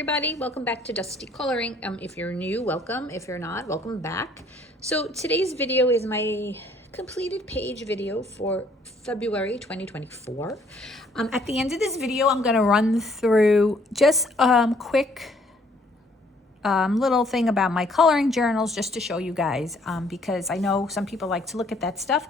everybody, welcome back to Dusty Coloring. If you're new, welcome. If you're not, welcome back. So today's video is my completed page video for February 2024. At the end of this video, I'm going to run through just quick little thing about my coloring journals just to show you guys, because I know some people like to look at that stuff.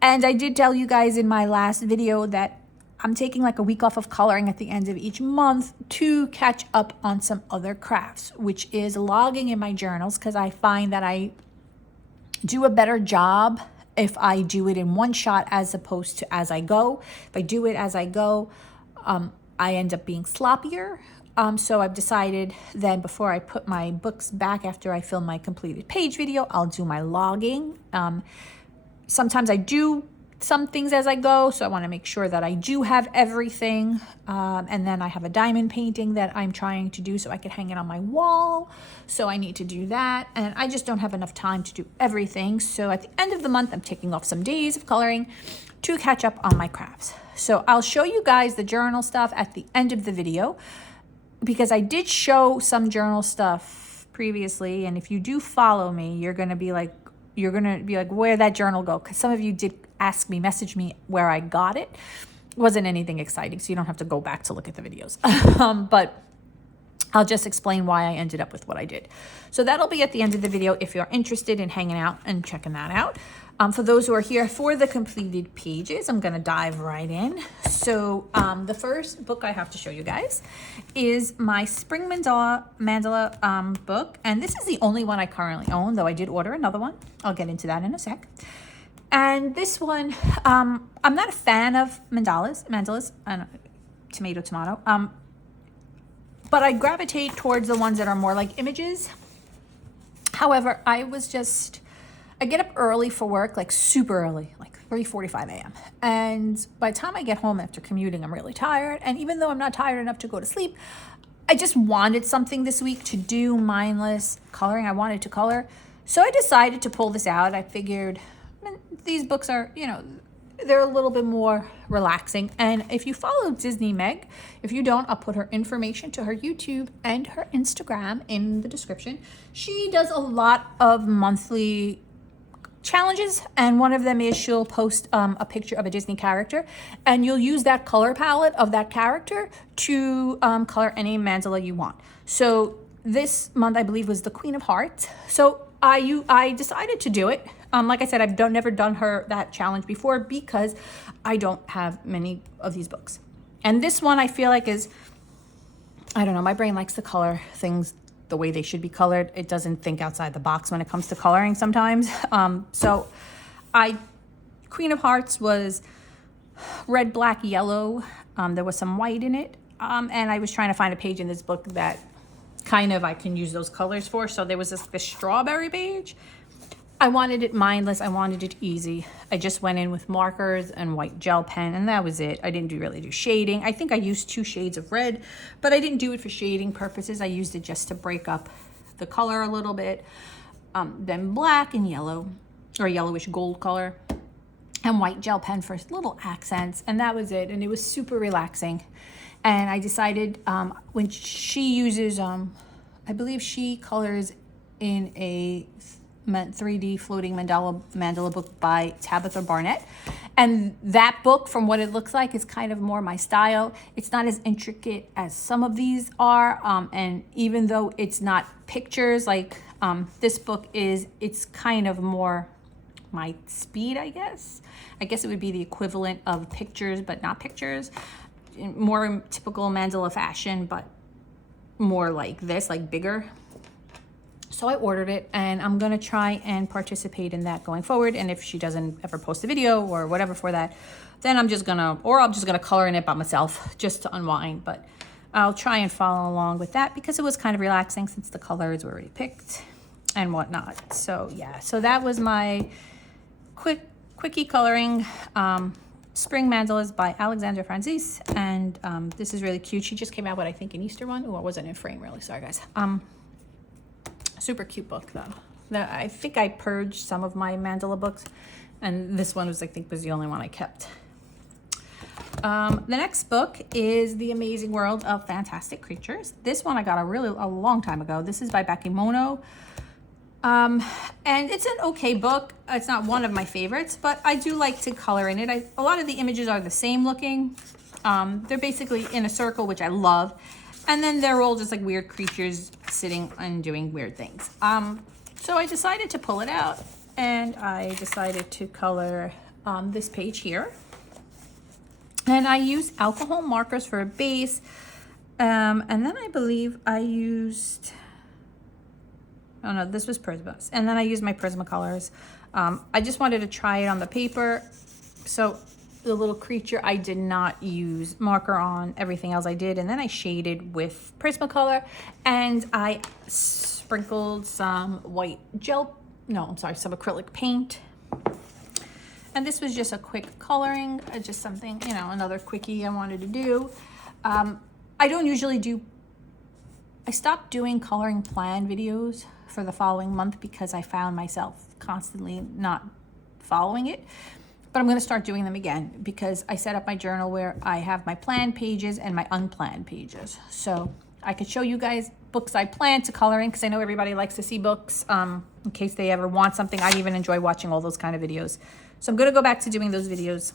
And I did tell you guys in my last video that I'm taking like a week off of coloring at the end of each month to catch up on some other crafts, which is logging in my journals, because I find that I do a better job if I do it in one shot as opposed to as I go. If I do it as I go, I end up being sloppier. So I've decided then before I put my books back after I film my completed page video, I'll do my logging. Sometimes I do some things as I go, so I want to make sure that I do have everything. And then I have a diamond painting that I'm trying to do so I can hang it on my wall. So I need to do that. And I just don't have enough time to do everything. So at the end of the month, I'm taking off some days of coloring to catch up on my crafts. So I'll show you guys the journal stuff at the end of the video, because I did show some journal stuff previously. And if you do follow me, you're going to be like, where'd that journal go? Because some of you did ask me, message me where I got it. It wasn't anything exciting, so you don't have to go back to look at the videos. But I'll just explain why I ended up with what I did. So that'll be at the end of the video if you're interested in hanging out and checking that out. For those who are here for the completed pages, I'm going to dive right in. So the first book I have to show you guys is my Spring Mandala book. And this is the only one I currently own, though I did order another one. I'll get into that in a sec. And this one, I'm not a fan of mandalas, tomato, but I gravitate towards the ones that are more like images. However, I get up early for work, like super early, like 3:45 a.m. And by the time I get home after commuting, I'm really tired. And even though I'm not tired enough to go to sleep, I just wanted something this week to do mindless coloring. I wanted to color. So I decided to pull this out. I figured these books are, they're a little bit more relaxing. And if you follow Disney Meg, if you don't, I'll put her information to her YouTube and her Instagram in the description. She does a lot of monthly challenges, and one of them is she'll post a picture of a Disney character, and you'll use that color palette of that character to color any mandala you want. So this month, I believe, was the Queen of Hearts. So I decided to do it. Like I said, I've never done that challenge before because I don't have many of these books. And this one I feel like is, I don't know, my brain likes to color things the way they should be colored. It doesn't think outside the box when it comes to coloring sometimes. Queen of Hearts was red, black, yellow. There was some white in it. And I was trying to find a page in this book that kind of I can use those colors for. So there was this strawberry page. I wanted it mindless. I wanted it easy. I just went in with markers and white gel pen, and that was it. I didn't really do shading. I think I used 2 shades of red, but I didn't do it for shading purposes. I used it just to break up the color a little bit. Then black and yellow, or yellowish gold color, and white gel pen for little accents, and that was it. And it was super relaxing. And I decided when she uses, I believe she colors in a 3D floating mandala book by Tabitha Barnett, and that book, from what it looks like, is kind of more my style. It's not as intricate as some of these are, and even though it's not pictures like this book is, it's kind of more my speed, I guess it would be the equivalent of pictures but not pictures, more typical mandala fashion, but more like this, like bigger. So I ordered it, and I'm going to try and participate in that going forward. And if she doesn't ever post a video or whatever for that, then I'm just going to color in it by myself just to unwind. But I'll try and follow along with that because it was kind of relaxing since the colors were already picked and whatnot. So yeah, so that was my quickie coloring Spring Mandalas by Alexandra Francis. And this is really cute. She just came out with, I think, an Easter one. Oh, I wasn't in frame, really. Sorry, guys. Super cute book, though. I think I purged some of my mandala books, and this one was, I think, was the only one I kept. The next book is The Amazing World of Fantastic Creatures. This one I got a long time ago. This is by Bakemono. And it's an okay book. It's not one of my favorites, but I do like to color in it. A lot of the images are the same looking. They're basically in a circle, which I love. And then they're all just like weird creatures sitting and doing weird things. So I decided to pull it out, and I decided to color this page here. And I used alcohol markers for a base. And then I believe I used, oh no, this was Prismas. And then I used my Prismacolors. I just wanted to try it on the paper. So the little creature, I did not use marker on. Everything else I did. And then I shaded with Prismacolor. And I sprinkled some white gel, some acrylic paint. And this was just a quick coloring, just something, another quickie I wanted to do. I don't usually I stopped doing coloring plan videos for the following month because I found myself constantly not following it. But I'm going to start doing them again because I set up my journal where I have my planned pages and my unplanned pages. So I could show you guys books I plan to color in because I know everybody likes to see books in case they ever want something. I even enjoy watching all those kind of videos. So I'm going to go back to doing those videos,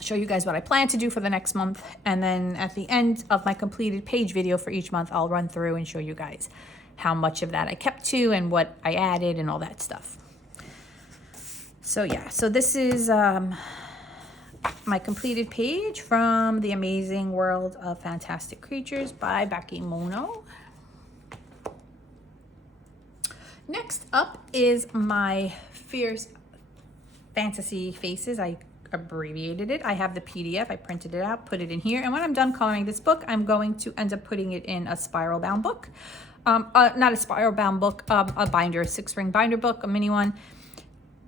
show you guys what I plan to do for the next month. And then at the end of my completed page video for each month, I'll run through and show you guys how much of that I kept to and what I added and all that stuff. So yeah, so this is my completed page from The Amazing World of Fantastic Creatures by Bakemono. Next up is my Fierce Fantasy Faces. I abbreviated it. I have the PDF. I printed it out, put it in here. And when I'm done coloring this book, I'm going to end up putting it in a spiral bound book. Not a spiral bound book, a binder, a 6-ring binder book, a mini one.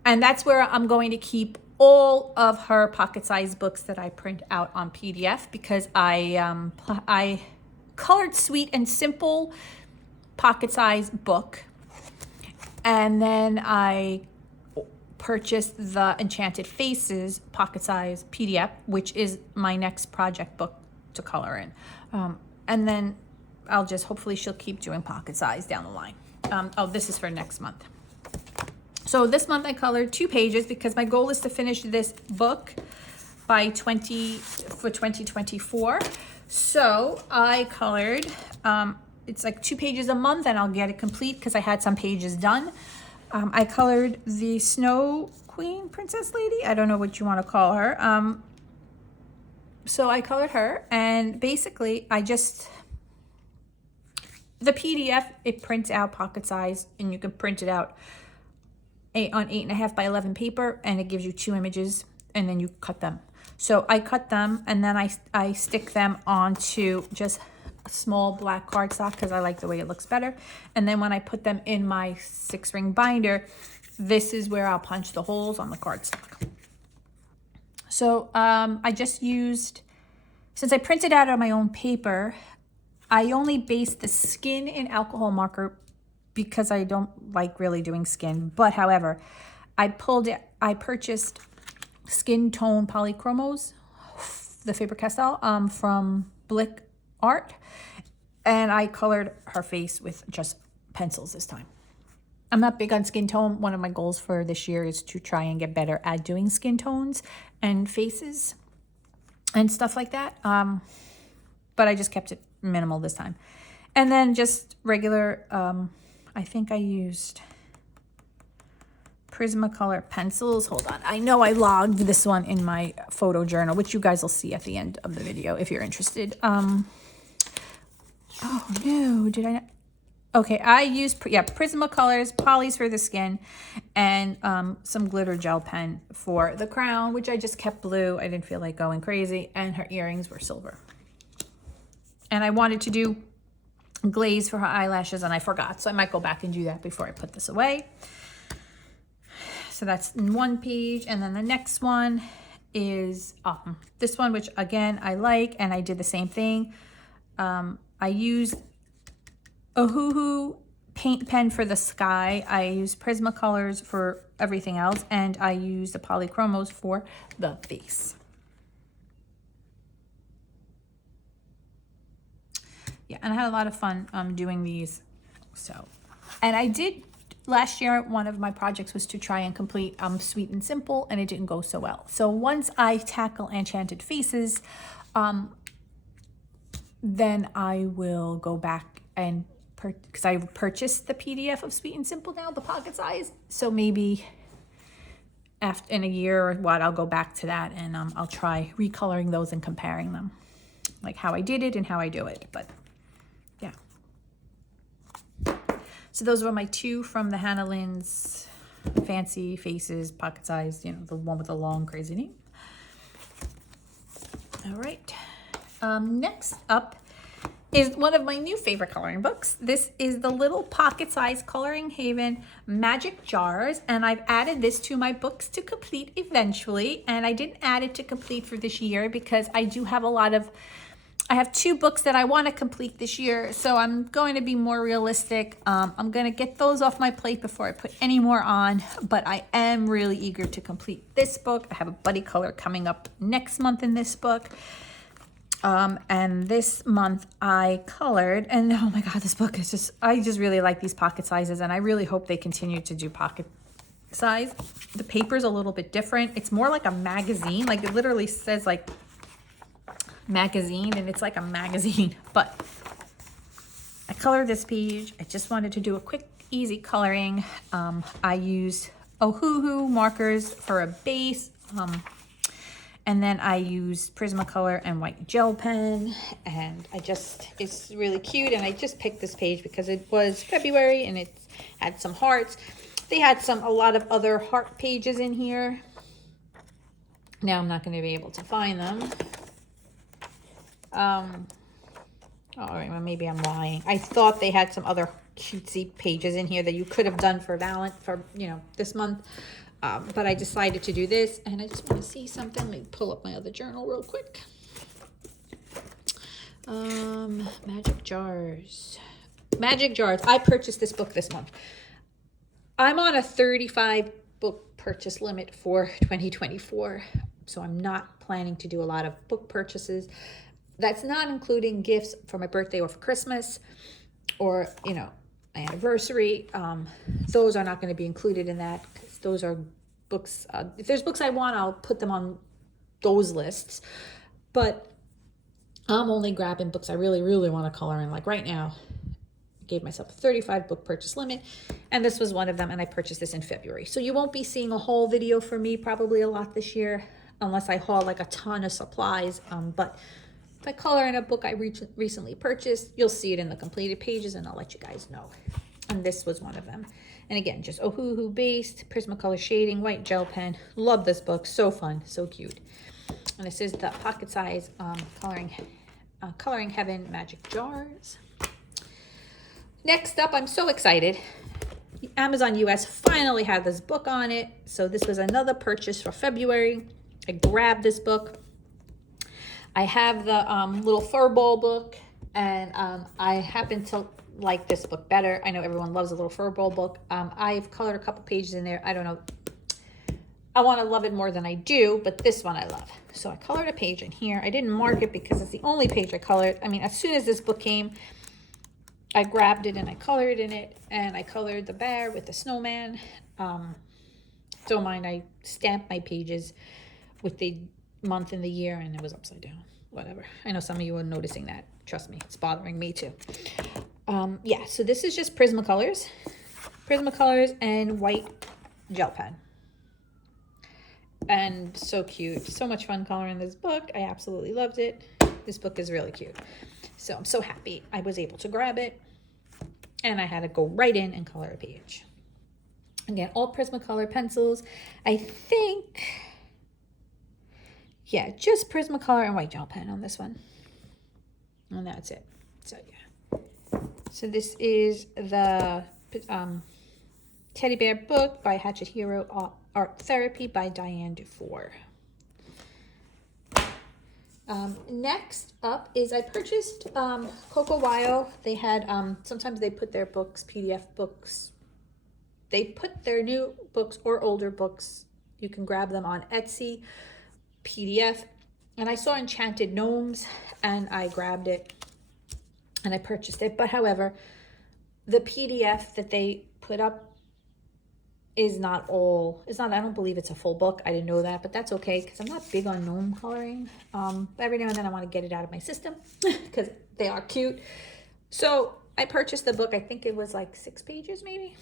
And that's where I'm going to keep all of her pocket-sized books that I print out on PDF because I colored Sweet and Simple pocket-sized book. And then I purchased the Enchanted Faces pocket-sized PDF, which is my next project book to color in. And then hopefully she'll keep doing pocket-sized down the line. This is for next month. So this month I colored 2 pages because my goal is to finish this book by 2024. So I colored, it's like 2 pages a month and I'll get it complete because I had some pages done. I colored the Snow Queen Princess Lady. I don't know what you want to call her. So I colored her, and basically the PDF, it prints out pocket size, and you can print it out on 8.5 by 11 paper, and it gives you 2 images, and then you cut them. So I cut them, and then I stick them onto just a small black cardstock because I like the way it looks better. And then when I put them in my 6-ring binder, this is where I'll punch the holes on the cardstock. So I just used, since I printed out on my own paper, I only based the skin in alcohol marker because I don't like really doing skin. But however, I purchased skin tone polychromos, the Faber-Castell from Blick Art, and I colored her face with just pencils this time. I'm not big on skin tone. One of my goals for this year is to try and get better at doing skin tones and faces and stuff like that. But I just kept it minimal this time. And then just regular, I think I used Prismacolor pencils. Hold on. I know I logged this one in my photo journal, which you guys will see at the end of the video if you're interested. Oh no, did I not? Okay, I used, Prismacolors, polys for the skin, and some glitter gel pen for the crown, which I just kept blue. I didn't feel like going crazy, and her earrings were silver. And I wanted to do glaze for her eyelashes, and I forgot, so I might go back and do that before I put this away. So that's one page, and then the next one is this one, which again I like, and I did the same thing. I used a Hoo-Hoo paint pen for the sky. I used Prismacolors for everything else, and I used the polychromos for the face. yeah, and I had a lot of fun doing these. So, and I did last year, one of my projects was to try and complete Sweet and Simple, and it didn't go so well. So once I tackle Enchanted Faces, then I will go back and because I purchased the PDF of Sweet and Simple now, the pocket size. So maybe after in a year or what, I'll go back to that and I'll try recoloring those and comparing them, like how I did it and how I do it. But yeah. So those were my two from the Hanna Lynn's Fancy Faces pocket size, you know, the one with the long crazy name. All right. Next up is one of my new favorite coloring books. This is the little pocket size Coloring Haven Magic Jars, and I've added this to my books to complete eventually, and I didn't add it to complete for this year because I do have I have two books that I want to complete this year, so I'm going to be more realistic. I'm going to get those off my plate before I put any more on, but I am really eager to complete this book. I have a buddy color coming up next month in this book. And this month I colored, and oh my God, this book is just, I just really like these pocket sizes, and I really hope they continue to do pocket size. The paper's a little bit different. It's more like a magazine. Like it literally says like magazine, and it's like a magazine, but I colored this page. I just wanted to do a quick, easy coloring. I used Ohuhu markers for a base. And then I used Prismacolor and white gel pen, and it's really cute. And I just picked this page because it was February and it had some hearts. They had a lot of other heart pages in here. Now I'm not going to be able to find them. All right, well, maybe I'm lying. I thought they had some other cutesy pages in here that you could have done for this month. But I decided to do this, and I just want to see something. Let me pull up my other journal real quick. Magic Jars. Magic Jars. I purchased this book this month. I'm on a 35 book purchase limit for 2024, so I'm not planning to do a lot of book purchases. That's not including gifts for my birthday or for Christmas or, my anniversary. Those are not going to be included in that because those are books. If there's books I want, I'll put them on those lists. But I'm only grabbing books I really, really want to color in. Like right now, I gave myself a 35 book purchase limit, and this was one of them, and I purchased this in February. So you won't be seeing a haul video from me probably a lot this year unless I haul like a ton of supplies. But if I color in a book I recently purchased, you'll see it in the completed pages, and I'll let you guys know. And this was one of them. And again, just Ohuhu based, Prismacolor shading, white gel pen. Love this book. So fun, so cute. And this is the pocket size Coloring Heaven Magic Jars. Next up, I'm so excited. Amazon US finally had this book on it. So this was another purchase for February. I grabbed this book. I have the little furball book, and I happen to like this book better. I know everyone loves a little furball book. I've colored a couple pages in there. I don't know. I want to love it more than I do, but this one I love. So I colored a page in here. I didn't mark it because it's the only page I colored. I mean, as soon as this book came, I grabbed it and I colored in it, and I colored the bear with the snowman. Don't mind, I stamped my pages with the month and the year, and it was upside down. Whatever. I know some of you are noticing that. Trust me, it's bothering me too. Yeah, so this is just Prismacolors and white gel pen. And so cute. So much fun coloring this book. I absolutely loved it. This book is really cute. So I'm so happy I was able to grab it. And I had to go right in and color a page. Again, all Prismacolor pencils. I think, yeah, just Prismacolor and white gel pen on this one. And that's it. So yeah. So this is the Teddy Bear book by Hatchet Hero Art Therapy by Diane Dufour. Next up is I purchased Coco Wyo. They had, sometimes they put their books, PDF books. They put their new books or older books. You can grab them on Etsy, PDF. And I saw Enchanted Gnomes and I grabbed it. and I purchased it. But however, the PDF that they put up is not all, it's not, I don't believe it's a full book. I didn't know that, but that's okay because I'm not big on gnome coloring. Every now and then I want to get it out of my system because they are cute. So I purchased the book. I think it was like 6 pages maybe.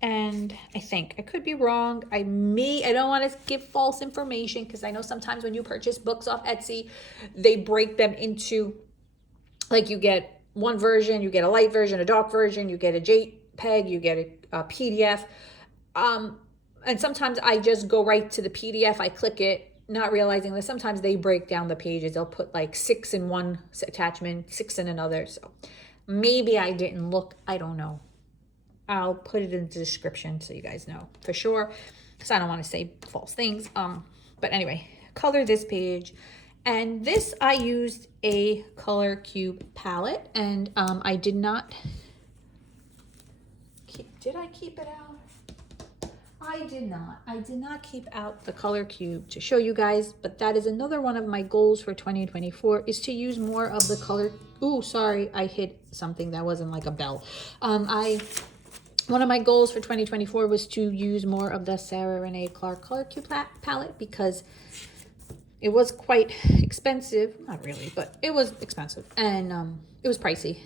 And I could be wrong. I don't want to give false information because I know sometimes when you purchase books off Etsy, they break them into, like, you get one version, you get a light version, a dark version, you get a JPEG, you get a PDF. And sometimes I just go right to the PDF. I click it, not realizing that sometimes they break down the pages. They'll put like 6 in one attachment, 6 in another. So maybe I didn't look. I don't know. I'll put it in the description so you guys know for sure, because I don't want to say false things. But anyway, color this page. And this, I used a color cube palette, and I did not did I keep it out? I did not. I did not keep out the color cube to show you guys, but that is another one of my goals for 2024 is to use more of the color. Ooh, sorry, I hit something that wasn't like a bell. One of my goals for 2024 was to use more of the Sarah Renee Clark color cube palette because it was quite expensive. Not really, but it was expensive, and it was pricey.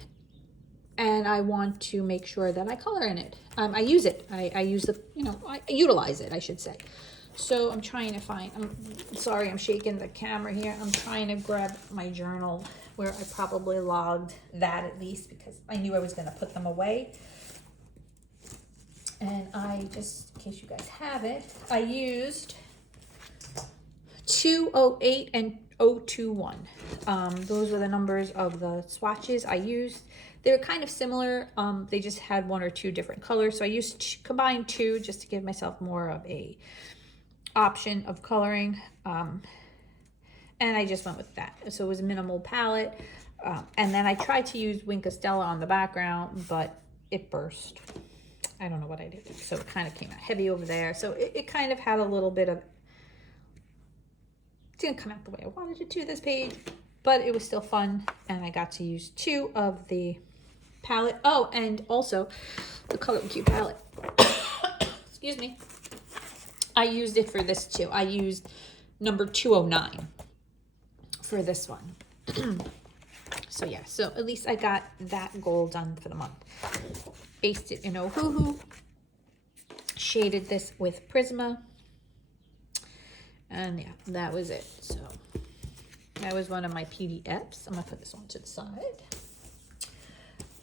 And I want to make sure that I color in it. I use it. I use the, I utilize it, I should say. So I'm trying to find, I'm sorry, I'm shaking the camera here. I'm trying to grab my journal where I probably logged that at least because I knew I was going to put them away. And I just, in case you guys have it, I used 208 and 021. Those were the numbers of the swatches I used. They were kind of similar. They just had 1 or 2 different colors. So I used combined 2 just to give myself more of a option of coloring. And I just went with that. So it was a minimal palette. And then I tried to use Wink of Stella on the background, but it burst. I don't know what I did. So it kind of came out heavy over there. So it kind of had a little bit of, it didn't come out the way I wanted it to this page, but it was still fun. And I got to use 2 of the palette. Oh, and also the color cube palette. Excuse me. I used it for this too. I used number 209 for this one. So yeah, so at least I got that goal done for the month. Based it in Ohuhu. Shaded this with Prisma. And yeah, that was it. So that was one of my PDFs. I'm gonna put this one to the side.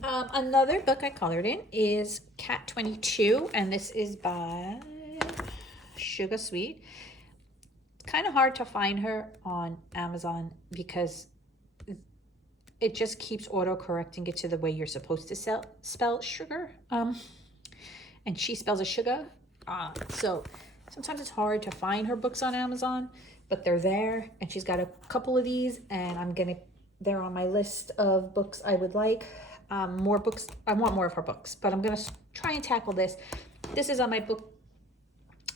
Another book I colored in is Cat 22, and this is by Sugar Sweet. It's kind of hard to find her on Amazon because it just keeps auto-correcting it to the way you're supposed to spell sugar. And she spells a sugar. So sometimes it's hard to find her books on Amazon, but they're there. And she's got a couple of these, and they're on my list of books I would like. More books. I want more of her books, but I'm going to try and tackle this. This is on my book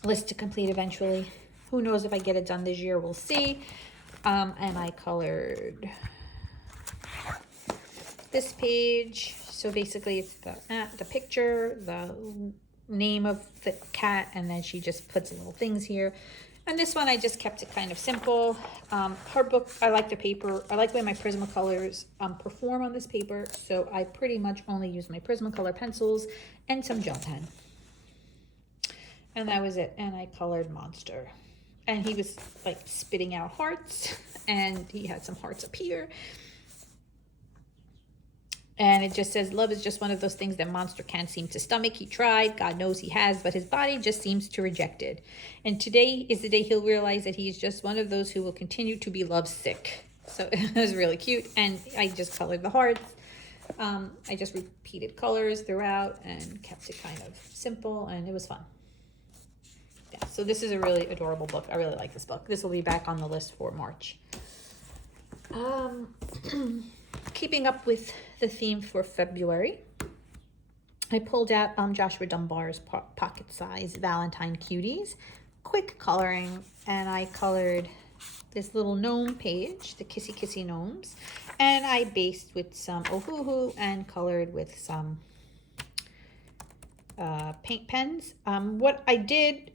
list to complete eventually. Who knows if I get it done this year, we'll see. And I colored this page. So basically it's the picture, the name of the cat, and then she just puts little things here. And this one I just kept it kind of simple. Her book, I like the paper. I like the way my Prismacolors perform on this paper. So I pretty much only use my Prismacolor pencils and some gel pen. And that was it. And I colored Monster. And he was like spitting out hearts. And he had some hearts up here. And it just says, love is just one of those things that Monster can't seem to stomach. He tried, God knows he has, but his body just seems to reject it. And today is the day he'll realize that he is just one of those who will continue to be lovesick. So it was really cute. And I just colored the hearts. I just repeated colors throughout and kept it kind of simple, and it was fun. Yeah, so this is a really adorable book. I really like this book. This will be back on the list for March. Keeping up with the theme for February, I pulled out Joshua Dunbar's pocket size Valentine Cuties, quick coloring, and I colored this little gnome page, the Kissy Kissy Gnomes, And I based with some Ohuhu and colored with some paint pens. What I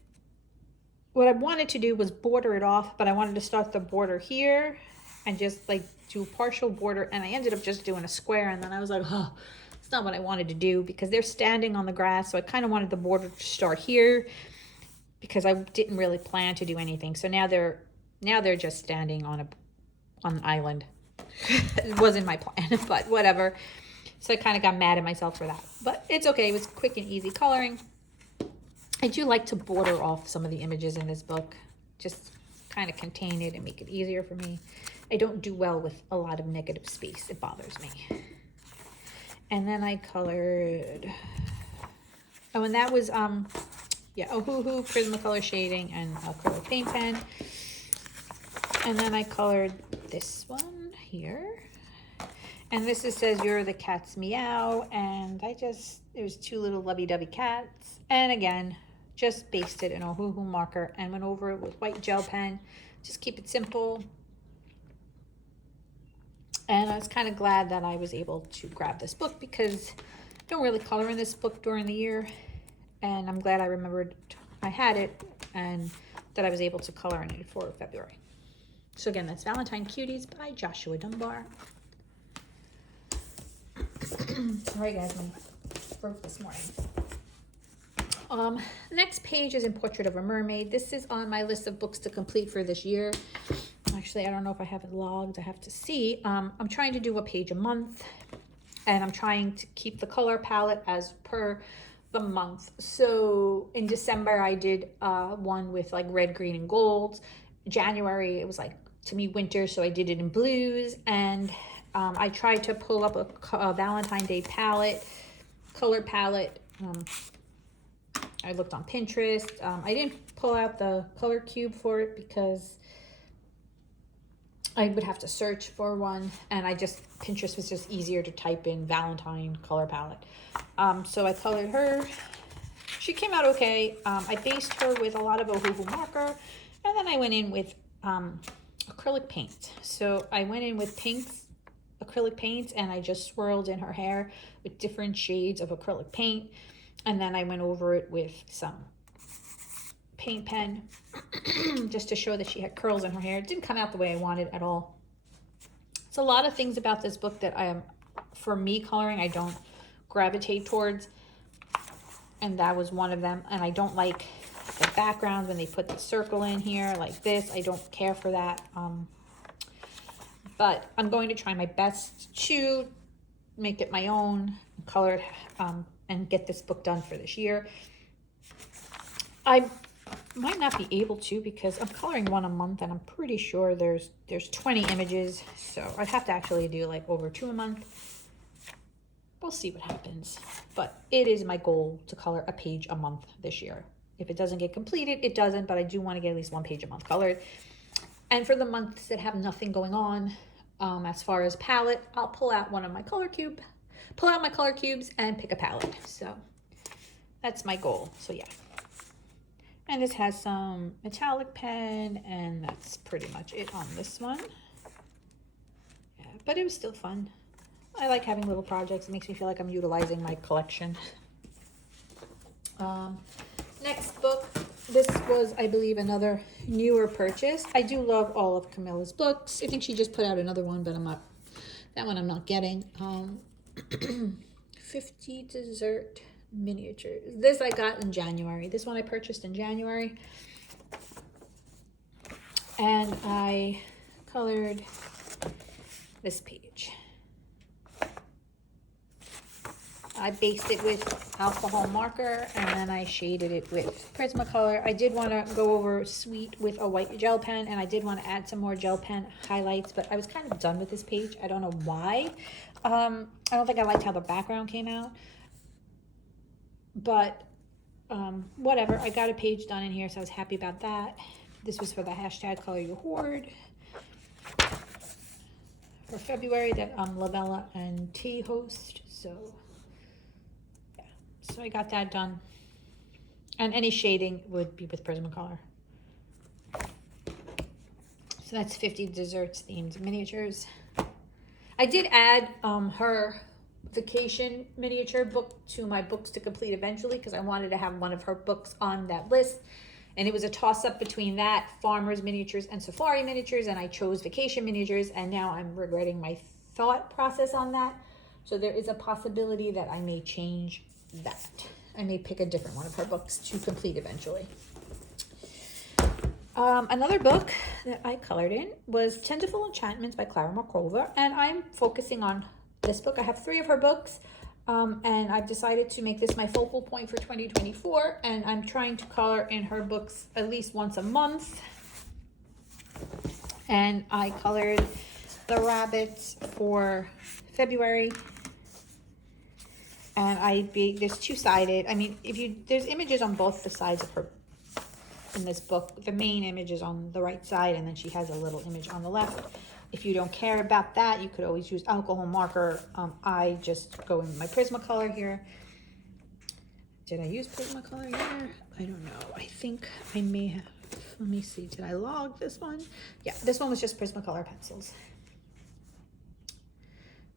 wanted to do was border it off, but I wanted to start the border here and just like do partial border, and I ended up just doing a square, and then I was like, oh, it's not what I wanted to do because they're standing on the grass, so I kind of wanted the border to start here because I didn't really plan to do anything. So now they're just standing on an island. It wasn't my plan, but whatever. So I kind of got mad at myself for that, but it's okay. It was quick and easy coloring. I do like to border off some of the images in this book, just kind of contain it and make it easier for me. I don't do well with a lot of negative space. It bothers me. And then I colored, oh, and that was, Ohuhu, Prismacolor shading, and acrylic paint pen. And then I colored this one here. And this says, you're the cat's meow. And there's two little lovey-dovey cats. And again, just basted an Ohuhu marker and went over it with white gel pen. Just keep it simple. And I was kind of glad that I was able to grab this book because I don't really color in this book during the year. And I'm glad I remembered I had it and that I was able to color in it for February. So again, that's Valentine Cuties by Joshua Dunbar. All right, guys, my throat this morning. Next page is in Portrait of a Mermaid. This is on my list of books to complete for this year. Actually, I don't know if I have it logged. I have to see. I'm trying to do a page a month, and I'm trying to keep the color palette as per the month. So in December, I did one with like red, green, and gold. January, it was like, to me, winter, so I did it in blues. And I tried to pull up a Valentine Day palette, color palette. I looked on Pinterest. I didn't pull out the color cube for it because I would have to search for one, and Pinterest was just easier to type in Valentine color palette. So I colored her. She came out okay. I based her with a lot of Ohuhu marker, and then I went in with acrylic paint. So I went in with pinks, acrylic paint, and I just swirled in her hair with different shades of acrylic paint. And then I went over it with some paint pen just to show that she had curls in her hair. It didn't come out the way I wanted at all. It's a lot of things about this book that for me coloring, I don't gravitate towards. And that was one of them. And I don't like the background when they put the circle in here like this. I don't care for that. But I'm going to try my best to make it my own, color it, and get this book done for this year. I might not be able to because I'm coloring one a month, and I'm pretty sure there's 20 images, so I'd have to actually do like over 2 a month. We'll see what happens, but it is my goal to color a page a month this year. If it doesn't get completed, it doesn't, but I do want to get at least 1 page a month colored. And for the months that have nothing going on, as far as palette, I'll pull out my color cubes and pick a palette. So that's my goal. So yeah. And this has some metallic pen, and that's pretty much it on this one. Yeah, but it was still fun. I like having little projects. It makes me feel like I'm utilizing my collection. Next book. This was, I believe, another newer purchase. I do love all of Camilla's books. I think she just put out another one, but that one I'm not getting. 50 Dessert Miniatures. This I got in January. This one I purchased in January. And I colored this page. I based it with alcohol marker, and then I shaded it with Prismacolor. I did want to go over Sweet with a white gel pen, and I did want to add some more gel pen highlights, but I was kind of done with this page. I don't know why. I don't think I liked how the background came out, but whatever. I got a page done in here, so I was happy about that. This was for the hashtag Color Your Hoard for February that Lavella and T host, so yeah. So I got that done, and any shading would be with Prismacolor. So that's 50 Desserts themed miniatures. I did add her vacation miniature book to my books to complete eventually because I wanted to have one of her books on that list. And it was a toss-up between that, Farmers Miniatures and Safari Miniatures, and I chose Vacation Miniatures, and now I'm regretting my thought process on that. So there is a possibility that I may change that. I may pick a different one of her books to complete eventually. Another book that I colored in was Tenderful Enchantments by Clara Markova, and I'm focusing on this book. I have 3 of her books, and I've decided to make this my focal point for 2024, and I'm trying to color in her books at least once a month. And I colored the rabbits for February, and there's 2-sided. I mean, there's images on both the sides of her in this book. The main image is on the right side, and then she has a little image on the left. If you don't care about that, you could always use alcohol marker. I just go in my Prismacolor here. Did I use Prismacolor here? I don't know. I think I may have. Let me see. Did I log this one? Yeah, this one was just Prismacolor pencils.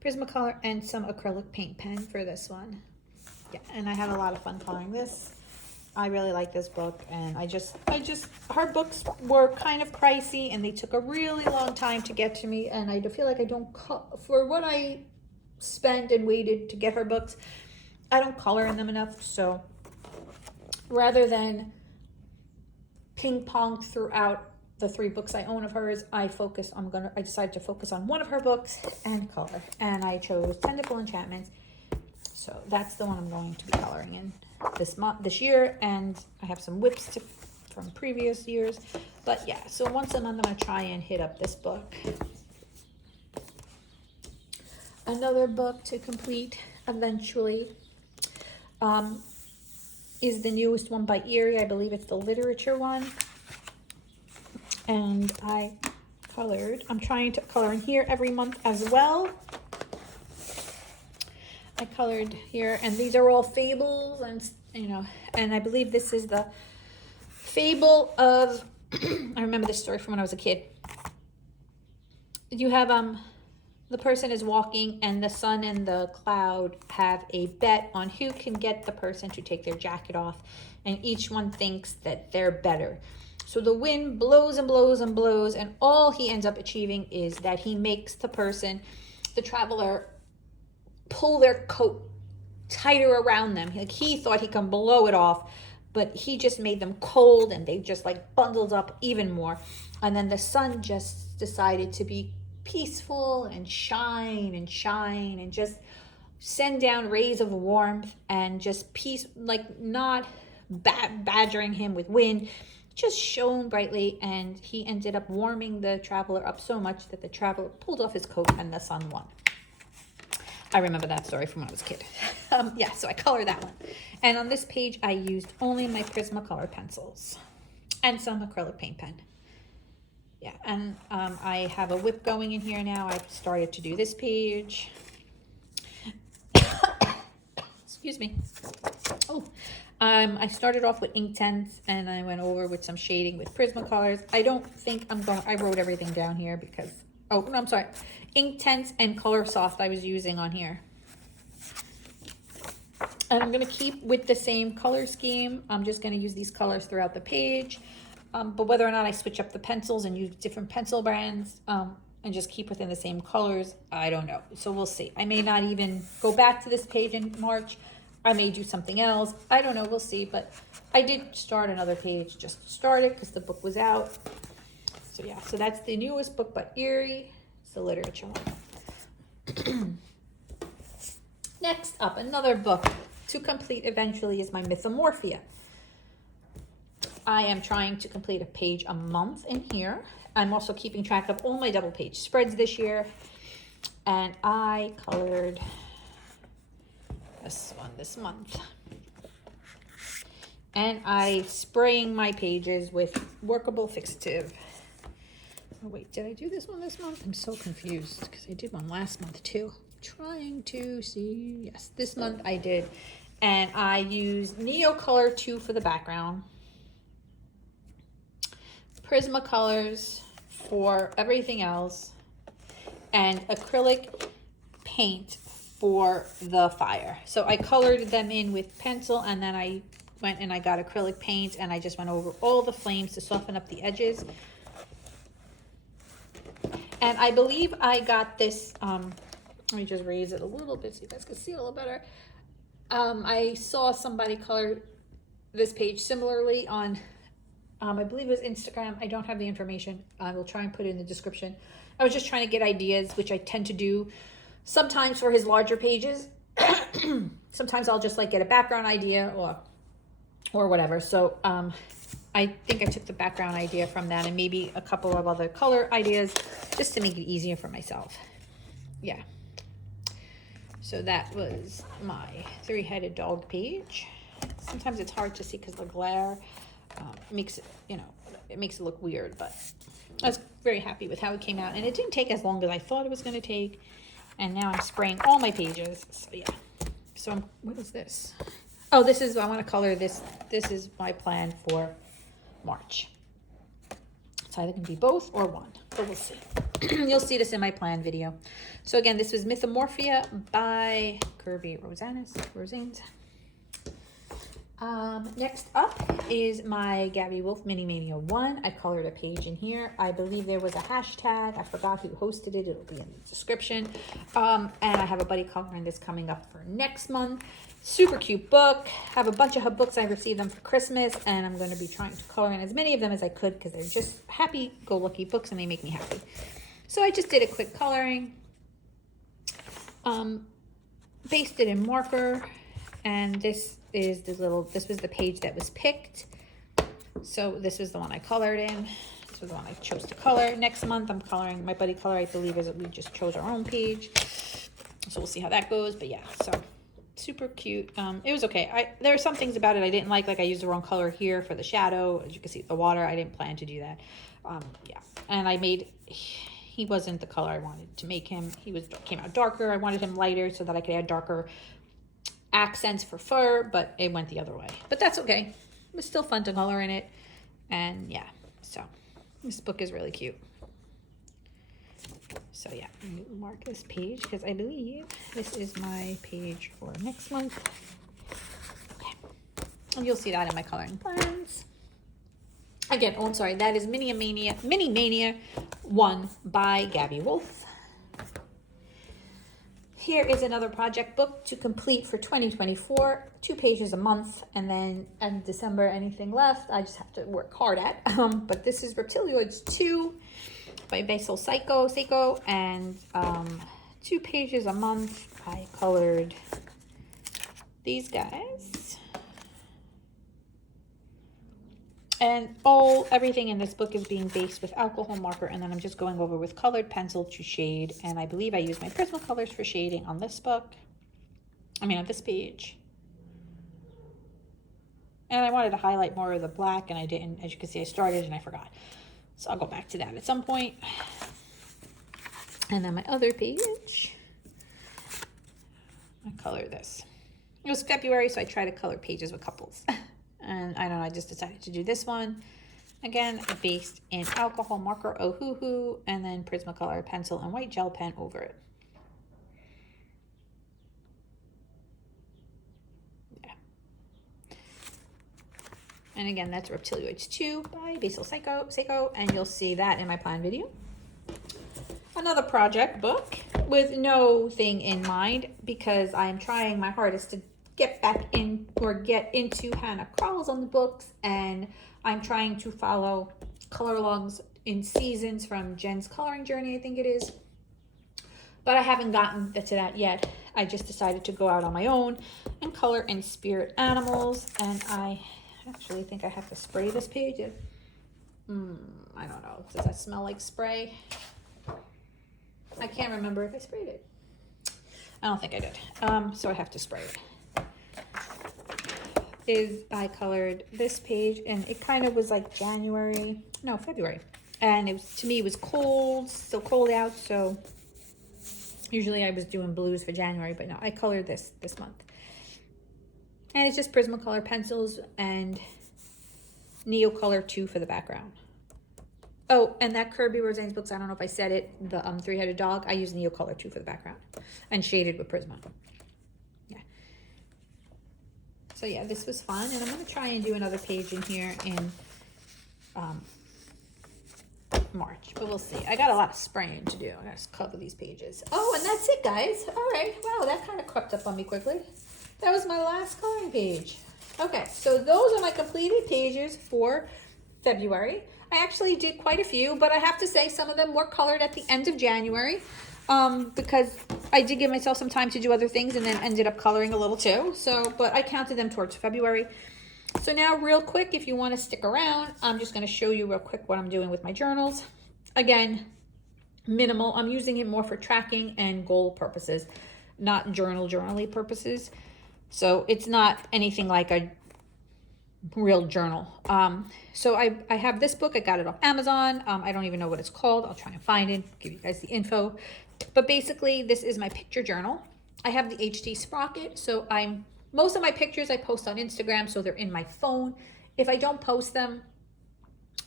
Prismacolor and some acrylic paint pen for this one. Yeah, and I had a lot of fun coloring this. I really like this book, and her books were kind of pricey, and they took a really long time to get to me, and I feel like I don't, for what I spent and waited to get her books, I don't color in them enough. So rather than ping pong throughout the 3 books I own of hers, I decided to focus on one of her books and color, and I chose Tenderful Enchantments. So that's the one I'm going to be coloring in this year, and I have some whips from previous years. But yeah, so once a month I'm going to try and hit up this book. Another book to complete eventually is the newest one by Erie. I believe it's the literature one. And I'm trying to color in here every month as well. I colored here, and these are all fables, and and I believe this is the fable of I remember this story from when I was a kid. You have the person is walking, and the sun and the cloud have a bet on who can get the person to take their jacket off, and each one thinks that they're better. So the wind blows and blows and blows, and all he ends up achieving is that he makes the traveler, pull their coat tighter around them. Like, he thought he can blow it off, but he just made them cold, and they just like bundled up even more. And then the sun just decided to be peaceful and shine and just send down rays of warmth and just peace, like not badgering him with wind, just shone brightly, and he ended up warming the traveler up so much that the traveler pulled off his coat and the sun won. I remember that story from when I was a kid. Yeah, so I colored that one. And on this page, I used only my Prismacolor pencils and some acrylic paint pen. Yeah, and I have a whip going in here now. I've started to do this page. Excuse me. Oh, I started off with Inktense, and I went over with some shading with Prismacolors. I don't think I wrote everything down here because, oh, no, I'm sorry. Inktense and Color Soft I was using on here. And I'm going to keep with the same color scheme. I'm just going to use these colors throughout the page. But whether or not I switch up the pencils and use different pencil brands and just keep within the same colors, I don't know. So we'll see. I may not even go back to this page in March. I may do something else. I don't know. We'll see. But I did start another page just to start it because the book was out. So yeah, so that's the newest book by Erie. It's the literature one. Next up, another book to complete eventually is my Mythomorphia. I am trying to complete a page a month in here. I'm also keeping track of all my double page spreads this year. And I colored this one this month. And I spraying my pages with workable fixative. Oh wait, did I do this one this month? I'm so confused because I did one last month too. Trying to see. Yes, this month I did. And I used Neocolor 2 for the background. Prismacolors for everything else, and acrylic paint for the fire. So I colored them in with pencil, and then I went and I got acrylic paint, and I just went over all the flames to soften up the edges. And I believe I got this, let me just raise it a little bit so you guys can see it a little better. I saw somebody color this page similarly on, I believe it was Instagram. I don't have the information. I will try and put it in the description. I was just trying to get ideas, which I tend to do sometimes for his larger pages. Sometimes I'll just like get a background idea or whatever. So I think I took the background idea from that and maybe a couple of other color ideas just to make it easier for myself. Yeah. So that was my three-headed dog page. Sometimes it's hard to see because the glare makes it, you know, it makes it look weird, but I was very happy with how it came out, and it didn't take as long as I thought it was going to take. And now I'm spraying all my pages. So yeah. So what is this? Oh, this is, I want to color this. This is my plan for March. It's either going to be both or one, but we'll see. You'll see this in my plan video. So again, this was Mythomorphia by Kirby Rosanes. Next up is my Gabby Wolf Minimania 1. I colored a page in here. I believe there was a hashtag. I forgot who hosted it. It'll be in the description. And I have a buddy coloring this coming up for next month. Super cute book. I have a bunch of her books. I received them for Christmas, and I'm going to be trying to color in as many of them as I could because they're just happy-go-lucky books and they make me happy. So I just did a quick coloring. Based it in marker, and this is this was the page that was picked. So this was the one I colored in. This was the one I chose to color. Next month I'm coloring my buddy color, I believe, is that we just chose our own page. So we'll see how that goes. But yeah, so super cute. It was okay. There are some things about it I didn't like I used the wrong color here for the shadow. As you can see, the water, I didn't plan to do that. Yeah, and I made, he wasn't the color I wanted to make him. Came out darker. I wanted him lighter so that I could add darker accents for fur, but it went the other way. But that's okay. It was still fun to color in it. And yeah, so this book is really cute. So yeah, mark this page because I believe this is my page for next month. Okay. And you'll see that in my coloring plans. Again, oh, I'm sorry, that is Minimania 1 by Gabby Wolf. Here is another project book to complete for 2024, 2 pages a month, and then in December, anything left, I just have to work hard at. But this is Reptiloids 2 by Basil Seiko, and 2 pages a month. I colored these guys. And everything in this book is being based with alcohol marker, and then I'm just going over with colored pencil to shade. And I believe I used my Prismacolors for shading on this book. On this page. And I wanted to highlight more of the black, and I didn't. As you can see, I started and I forgot. So I'll go back to that at some point. And then my other page, I color this. It was February, so I try to color pages with couples. And I don't know, I just decided to do this one. Again, based in alcohol marker, oh hoo hoo, and then Prismacolor pencil and white gel pen over it. Yeah. And again, that's Reptiloids 2 by Basil Seiko, and you'll see that in my plan video. Another project book with no thing in mind because I'm trying my hardest to get back in or get into Hanna Karlzon the books, and I'm trying to follow color alongs in seasons from Jen's coloring journey, I think it is, but I haven't gotten to that yet. I just decided to go out on my own and color in spirit animals, and I actually think I have to spray this page. I don't know, does that smell like spray? I can't remember if I sprayed it. I don't think I did, so I have to spray it. I colored this page, and it kind of was like February, and it was, to me, it was cold, still cold out, so usually I was doing blues for January, but no, I colored this month. And it's just Prismacolor pencils and Neocolor 2 for the background. Oh, and that Kirby Roseanne's books, I don't know if I said it, the three-headed dog, I use Neocolor too for the background and shaded with Prisma. Yeah. So yeah, this was fun, and I'm going to try and do another page in here in March, but we'll see. I got a lot of spraying to do. I got to cover these pages. Oh, and that's it, guys. All right. Wow, that kind of crept up on me quickly. That was my last coloring page. Okay, so those are my completed pages for February. I actually did quite a few, but I have to say some of them were colored at the end of January because I did give myself some time to do other things and then ended up coloring a little too. So, but I counted them towards February. So now real quick, if you want to stick around, I'm just going to show you real quick what I'm doing with my journals. Again, minimal. I'm using it more for tracking and goal purposes, not journaling purposes. So it's not anything like a real journal. So I have this book. I got it off Amazon. I don't even know what it's called. I'll try and find it, give you guys the info. But basically, this is my picture journal. I have the HD Sprocket, so most of my pictures I post on Instagram, so they're in my phone. If I don't post them,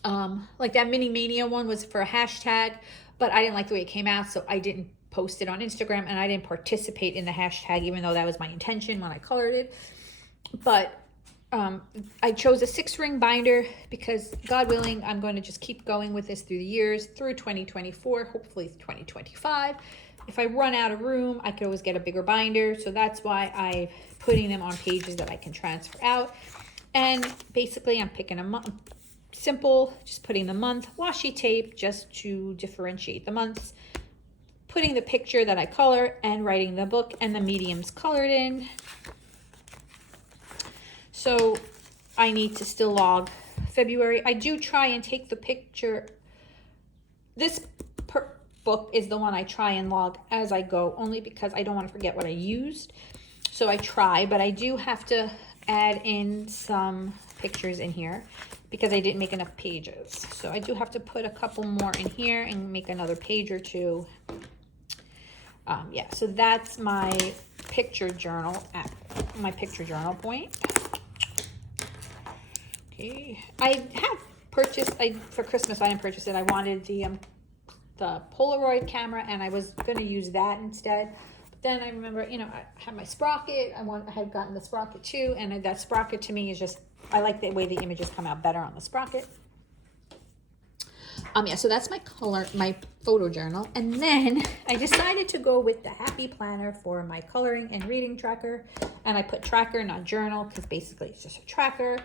like that Minimania one was for a hashtag, but I didn't like the way it came out, so I didn't post it on Instagram, and I didn't participate in the hashtag, even though that was my intention when I colored it. But I chose a 6-ring binder because, God willing, I'm going to just keep going with this through the years, through 2024, hopefully 2025. If I run out of room, I could always get a bigger binder. So that's why I'm putting them on pages that I can transfer out. And basically, I'm picking a month, simple, just putting the month, washi tape just to differentiate the months, putting the picture that I color, and writing the book and the mediums colored in. So I need to still log February. I do try and take the picture. This book is the one I try and log as I go, only because I don't want to forget what I used. So I try, but I do have to add in some pictures in here because I didn't make enough pages. So I do have to put a couple more in here and make another page or two. Yeah, so that's my picture journal at my picture journal point. Okay, I have purchased, for Christmas I didn't purchase it. I wanted the Polaroid camera, and I was going to use that instead. But then I remember, you know, I had my sprocket. I had gotten the sprocket too, and that sprocket to me is just, I like the way the images come out better on the sprocket. Yeah, so that's my photo journal. And then I decided to go with the Happy Planner for my coloring and reading tracker. And I put tracker, not journal, because basically it's just a tracker.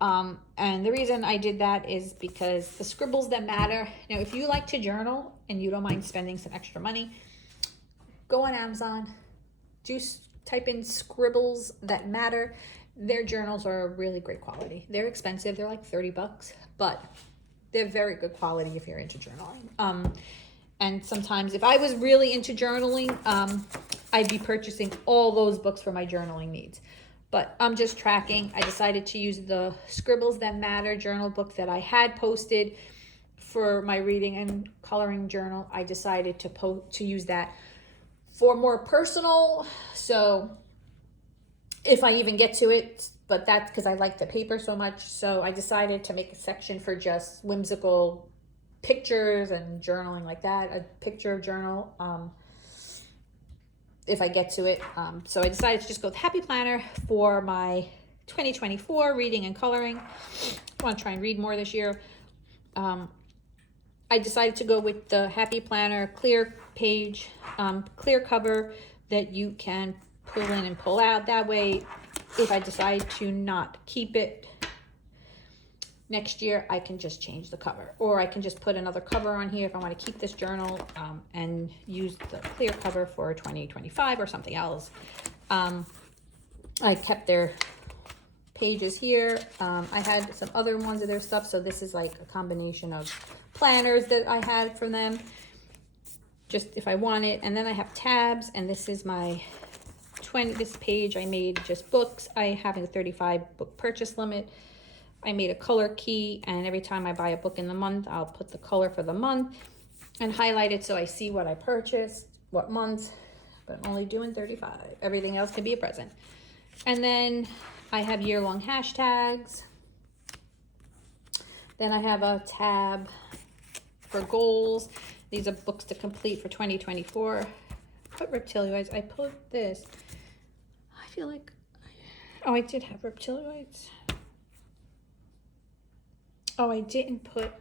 And the reason I did that is because the scribbles that matter. Now, if you like to journal and you don't mind spending some extra money, go on Amazon, type in scribbles that matter. Their journals are really great quality. They're expensive. They're like $30, but they're very good quality if you're into journaling. And sometimes if I was really into journaling, I'd be purchasing all those books for my journaling needs. But I'm just tracking. I decided to use the Scribbles That Matter journal book that I had posted for my reading and coloring journal. I decided to use that for more personal. So if I even get to it, but that's because I like the paper so much. So I decided to make a section for just whimsical pictures and journaling like that, a picture journal. If I get to it. So I decided to just go with Happy Planner for my 2024 reading and coloring. I want to try and read more this year. I decided to go with the Happy Planner clear page, clear cover that you can pull in and pull out. That way, if I decide to not keep it next year, I can just change the cover, or I can just put another cover on here if I want to keep this journal and use the clear cover for 2025 or something else. I kept their pages here. I had some other ones of their stuff, so this is like a combination of planners that I had from them, just if I want it. And then I have tabs, and this is my this page I made just books. I have a 35 book purchase limit. I made a color key, and every time I buy a book in the month, I'll put the color for the month and highlight it so I see what I purchased, what month, but I'm only doing 35. Everything else can be a present. And then I have year-long hashtags. Then I have a tab for goals. These are books to complete for 2024. Put Reptiloids. I put this. I feel like, oh, I did have Reptiloids. Oh, I didn't put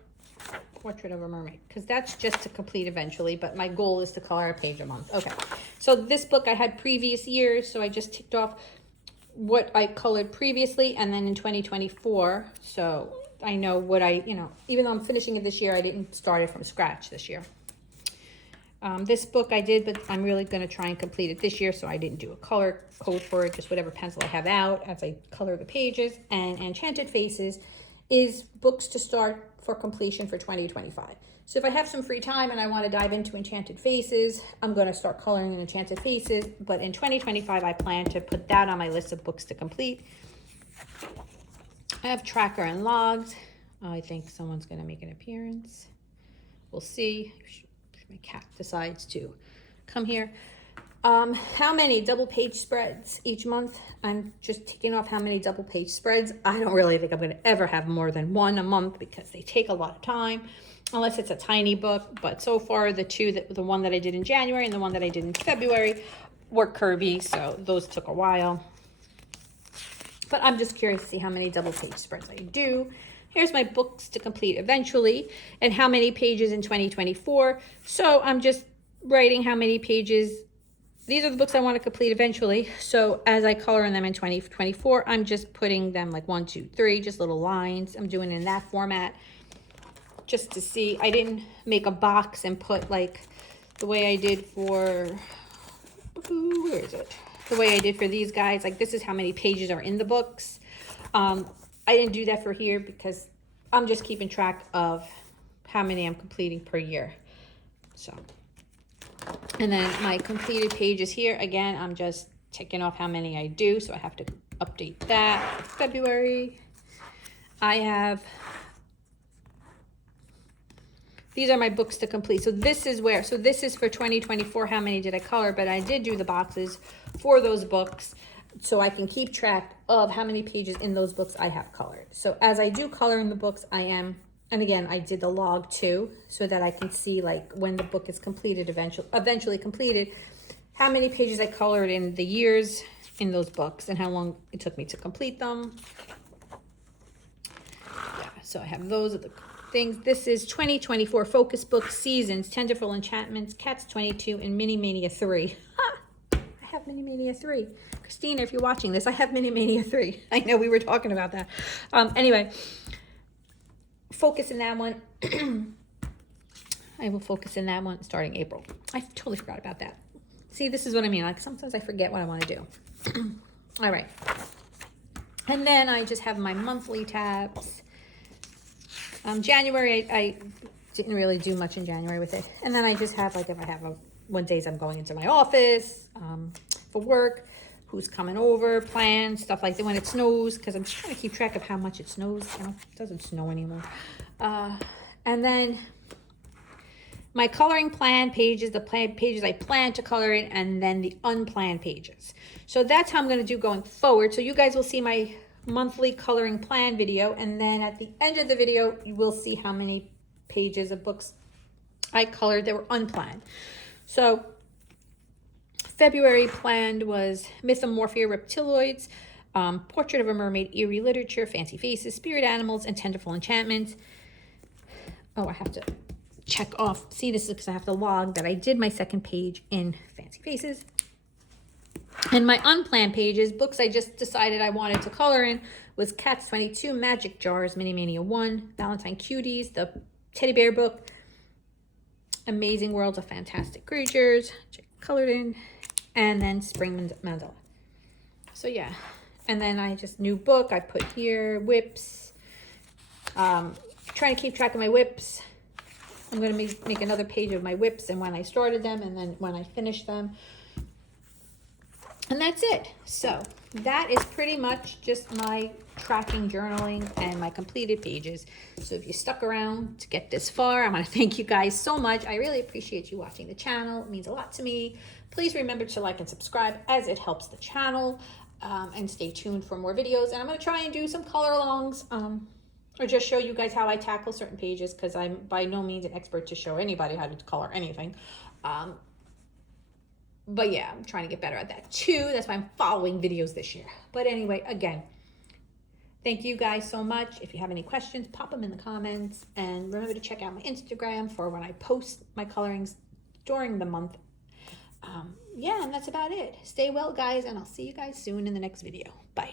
Portrait of a Mermaid because that's just to complete eventually, but my goal is to color a page a month. Okay, so this book I had previous years, so I just ticked off what I colored previously, and then in 2024, so I know what I, even though I'm finishing it this year, I didn't start it from scratch this year. This book I did, but I'm really going to try and complete it this year, so I didn't do a color code for it, just whatever pencil I have out as I color the pages. And Enchanted Faces is books to start for completion for 2025. So if I have some free time and I want to dive into Enchanted Faces, I'm going to start coloring in Enchanted Faces. But in 2025, I plan to put that on my list of books to complete. I have Tracker and Logs. I think someone's going to make an appearance. We'll see if my cat decides to come here. How many double page spreads each month? I'm just ticking off how many double page spreads. I don't really think I'm going to ever have more than one a month because they take a lot of time, unless it's a tiny book. But so far, the one that I did in January and the one that I did in February were Kirby, so those took a while. But I'm just curious to see how many double page spreads I do. Here's my books to complete eventually and how many pages in 2024. So I'm just writing how many pages. These are the books I want to complete eventually. So as I color in them in 2024, I'm just putting them like 1, 2, 3, just little lines. I'm doing it in that format just to see. I didn't make a box and put like the way I did for, where is it? The way I did for these guys. Like this is how many pages are in the books. I didn't do that for here because I'm just keeping track of how many I'm completing per year. So. And then my completed pages here, again, I'm just ticking off how many I do, so I have to update that. February, I have, these are my books to complete. So this is for 2024, how many did I color, but I did do the boxes for those books so I can keep track of how many pages in those books I have colored. So as I do color in the books, and again, I did the log too, so that I can see like when the book is completed, eventually completed, how many pages I colored in the years in those books and how long it took me to complete them. Yeah, so I have those are the things. This is 2024 Focus Book Seasons, Tenderful Enchantments, Cats 22, and Minimania 3. I have Minimania 3. Christina, if you're watching this, I have Minimania 3. I know we were talking about that. Anyway. Focus in that one. I will focus in that one starting April. I totally forgot about that. See, this is what I mean. Like sometimes I forget what I want to do. All right. And then I just have my monthly tabs. January, I didn't really do much in January with it. And then I just have like if I have one days I'm going into my office for work, who's coming over, plans, stuff like that when it snows, because I'm just trying to keep track of how much it snows. It doesn't snow anymore. And then my coloring plan pages, the pages I plan to color in, and then the unplanned pages. So that's how I'm going to do going forward. So you guys will see my monthly coloring plan video, and then at the end of the video, you will see how many pages of books I colored that were unplanned. So February planned was Mythomorphia, Reptiloids, Portrait of a Mermaid, Eerie Literature, Fancy Faces, Spirit Animals, and Tenderful Enchantments. Oh, I have to check off. See, this is because I have to log that I did my second page in Fancy Faces. And my unplanned pages, books I just decided I wanted to color in, was Cats 22, Magic Jars, Minimania 1, Valentine Cuties, the Teddy Bear book, Amazing Worlds of Fantastic Creatures, which I colored in, and then Spring Mandala. So yeah, and then I just, new book, I put here, whips, trying to keep track of my whips. I'm going to make another page of my whips and when I started them and then when I finished them. And that's it. So that is pretty much just my tracking, journaling, and my completed pages. So if you stuck around to get this far, I want to thank you guys so much. I really appreciate you watching the channel. It means a lot to me. Please remember to like and subscribe as it helps the channel. And stay tuned for more videos. And I'm going to try and do some color alongs or just show you guys how I tackle certain pages, because I'm by no means an expert to show anybody how to color anything. But yeah, I'm trying to get better at that too. That's why I'm following videos this year. But anyway, again, thank you guys so much. If you have any questions, pop them in the comments. And remember to check out my Instagram for when I post my colorings during the month. Yeah, and that's about it. Stay well, guys, and I'll see you guys soon in the next video. Bye.